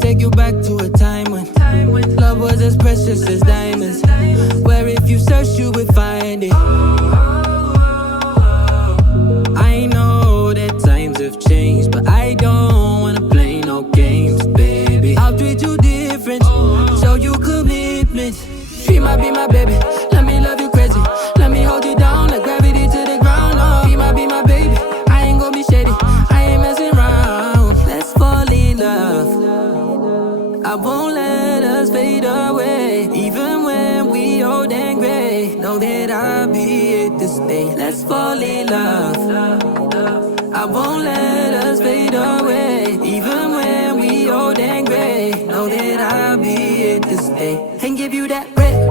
take you back to a time when love was as precious as diamonds, where if you search you would find it. I know that times have changed, but I don't wanna play no games, baby. I'll treat you different, show you commitment. She might be my baby, let me love you crazy. Let me hold you down like gravity to the ground. Oh, be my baby, I ain't gon' be shady, I ain't messing around. Let's fall in love, I won't let us fade away. Even when we old and gray, know that I'll be here to stay. Let's fall in love, I won't let us fade away. Even when we old and gray, know that I'll be here to stay. And give you that red